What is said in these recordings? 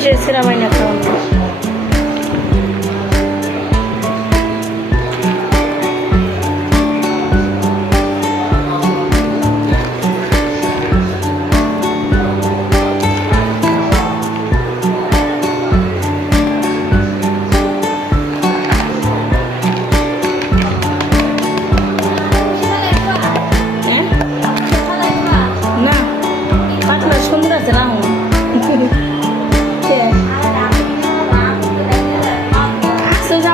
কিসের সিনেমাই না খাওয়ানো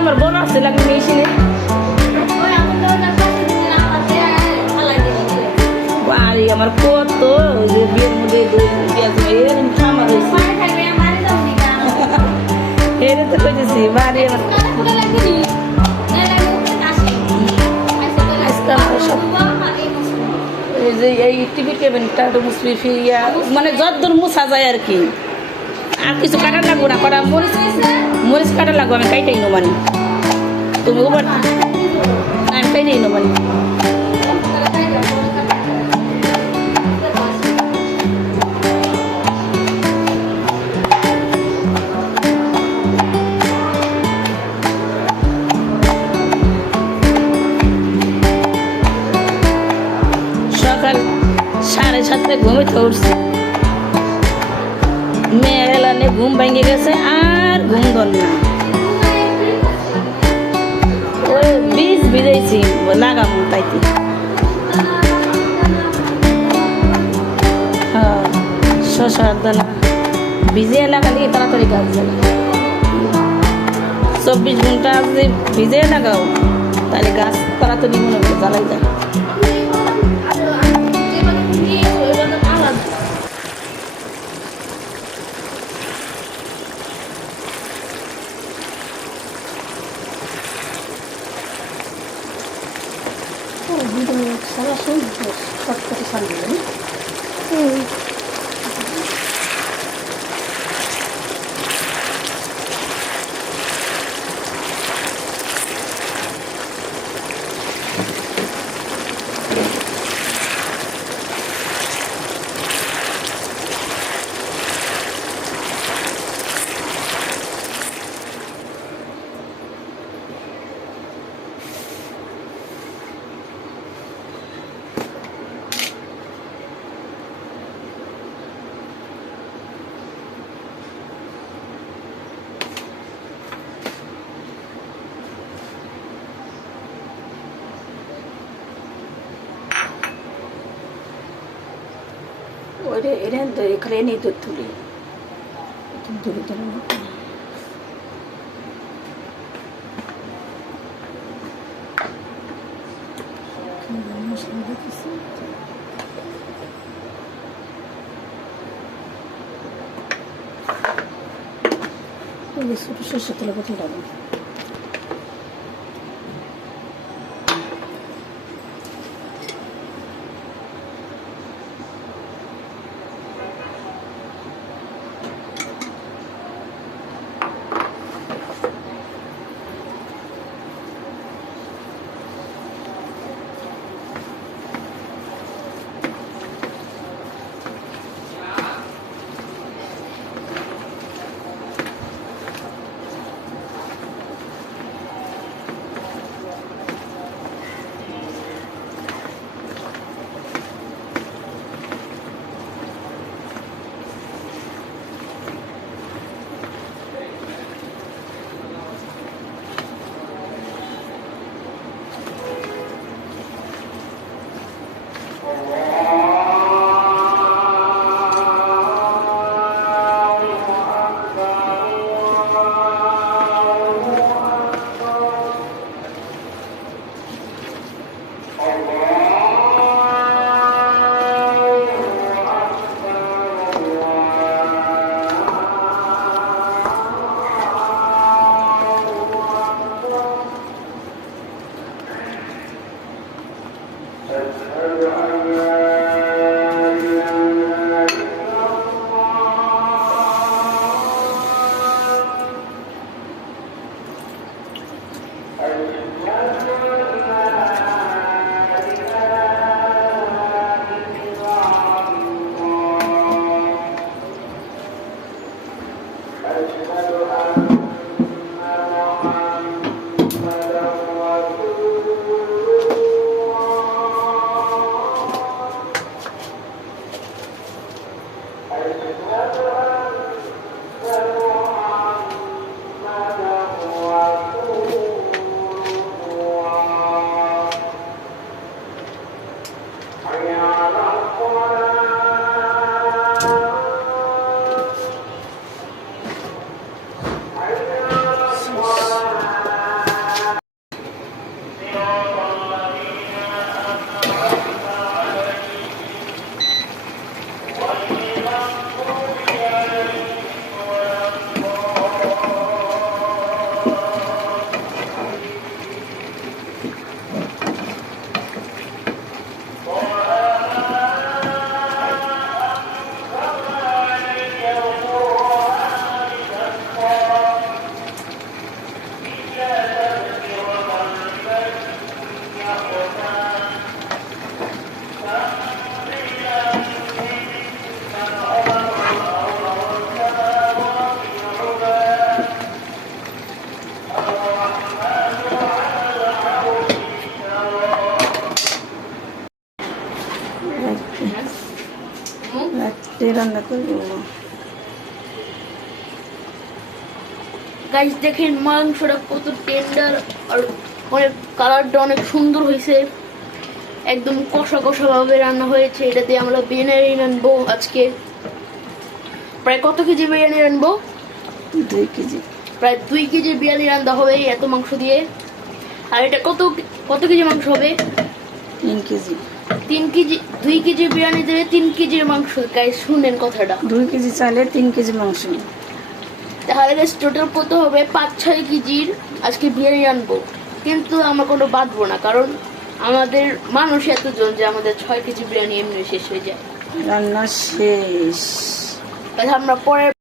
আমার বড় আছে লাগে মেশিনে বাড়ি আমার কত যে বিয়ের মধ্যে এরকম খামার হয়েছে এর তো কইতেছি বাড়ি আমার এই যে এই টিভির কেবিনটা একটু মুসবি ফিরিয়া মানে যতদূর মুছা যায় আর কি আর কিছু কাটা লাগবো না করা মরিচ কাটা লাগবো আমি কাইটাই নো মানে তুমি ওবার আমি কাইটাই নো মানে সকাল 7:30 ঘুমিতে উঠছি মেয়ে এলানে ঘুম ভেঙে গেছে আর ঘুম ধর না ওই বীজ ভিজাইছি লাগাবো তাইতে হ্যাঁ শশার দানা ভিজিয়ে লাগালে তাড়াতাড়ি গাছ জ্বালা 24 ঘন্টা যদি ভিজিয়ে লাগাও তাহলে গাছ তাড়াতাড়ি মনে করে জ্বালাই যায় সারা সুন্দর চটপটি সামনে ওইটা এটা এখানে নিয়ে দুধ তুলি তুলে তুলে মশলা দিতেছি ছোটো সরষের তেলে বোতল ডাবো রাত্রে রান্না করবো। গাইস দেখেন মাংসটা কত টেন্ডার আর অনেক কালারটা অনেক সুন্দর হয়েছে, একদম কষা কষা ভাবে রান্না হয়েছে। এটা দিয়ে আমরা বিরিয়ানি রানবো আজকে। প্রায় কত কেজি বিরিয়ানি রানবো? 2 কেজি। প্রায় 2 কেজি বিরিয়ানি রান্না হবে এত মাংস দিয়ে। আর এটা কত কত কেজি মাংস হবে? 3 কেজি। 3 কেজি। 2 কেজি বিরিয়ানি দিয়ে 3 কেজির মাংস। গাইস শুনেন কথাটা, 2 কেজি চালে 3 কেজি মাংস। তাহলে টোটাল কত হবে? 5-6 কেজির আজকে বিরিয়ানি রানবো। কিন্তু আমরা কোনো বাঁধবো না, কারণ আমাদের মানুষ এতজন যে আমাদের 6 কেজি বিরিয়ানি এমনি শেষ হয়ে যায়। রান্না শেষ। তাহলে আমরা পরের